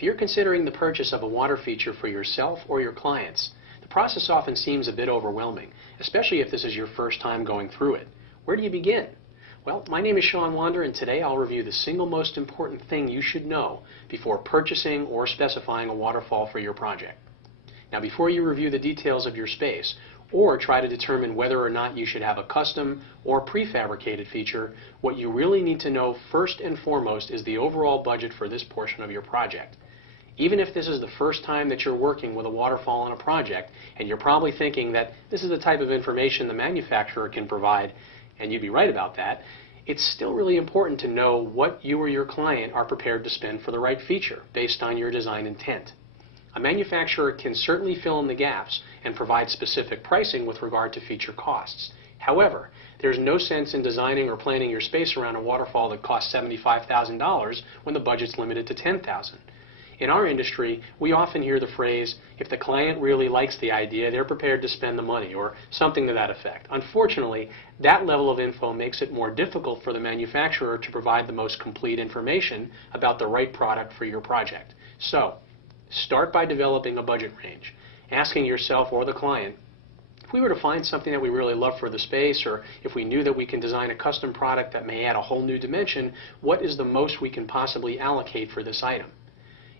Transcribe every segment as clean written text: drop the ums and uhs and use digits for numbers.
If you're considering the purchase of a water feature for yourself or your clients, the process often seems a bit overwhelming, especially if this is your first time going through it. Where do you begin? Well, my name is Sean Wander, and today I'll review the single most important thing you should know before purchasing or specifying a waterfall for your project. Now, before you review the details of your space, or try to determine whether or not you should have a custom or prefabricated feature, what you really need to know first and foremost is the overall budget for this portion of your project. Even if this is the first time that you're working with a waterfall on a project, and you're probably thinking that this is the type of information the manufacturer can provide, and you'd be right about that, it's still really important to know what you or your client are prepared to spend for the right feature based on your design intent. A manufacturer can certainly fill in the gaps and provide specific pricing with regard to feature costs. However, there's no sense in designing or planning your space around a waterfall that costs $75,000 when the budget's limited to $10,000. In our industry, we often hear the phrase, if the client really likes the idea, they're prepared to spend the money, or something to that effect. Unfortunately, that level of info makes it more difficult for the manufacturer to provide the most complete information about the right product for your project. So, start by developing a budget range, asking yourself or the client, if we were to find something that we really love for the space, or if we knew that we can design a custom product that may add a whole new dimension, what is the most we can possibly allocate for this item?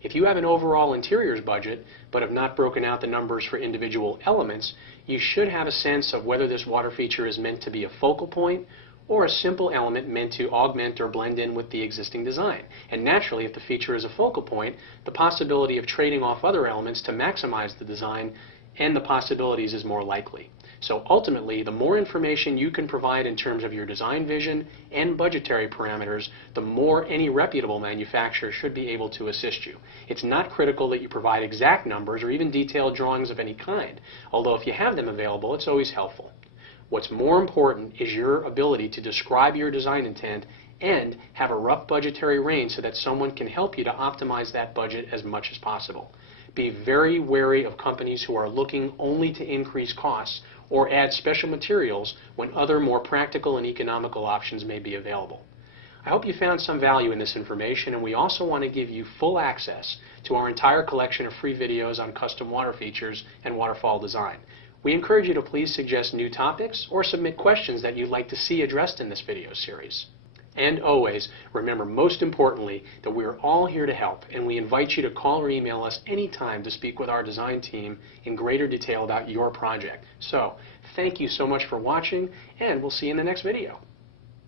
If you have an overall interiors budget, but have not broken out the numbers for individual elements, you should have a sense of whether this water feature is meant to be a focal point or a simple element meant to augment or blend in with the existing design. And naturally, if the feature is a focal point, the possibility of trading off other elements to maximize the design and the possibilities is more likely. So ultimately, the more information you can provide in terms of your design vision and budgetary parameters, the more any reputable manufacturer should be able to assist you. It's not critical that you provide exact numbers or even detailed drawings of any kind, although if you have them available, it's always helpful. What's more important is your ability to describe your design intent and have a rough budgetary range so that someone can help you to optimize that budget as much as possible. Be very wary of companies who are looking only to increase costs or add special materials when other more practical and economical options may be available. I hope you found some value in this information, and we also want to give you full access to our entire collection of free videos on custom water features and waterfall design. We encourage you to please suggest new topics or submit questions that you'd like to see addressed in this video series. And always, remember most importantly that we are all here to help, and we invite you to call or email us anytime to speak with our design team in greater detail about your project. So, thank you so much for watching, and we'll see you in the next video.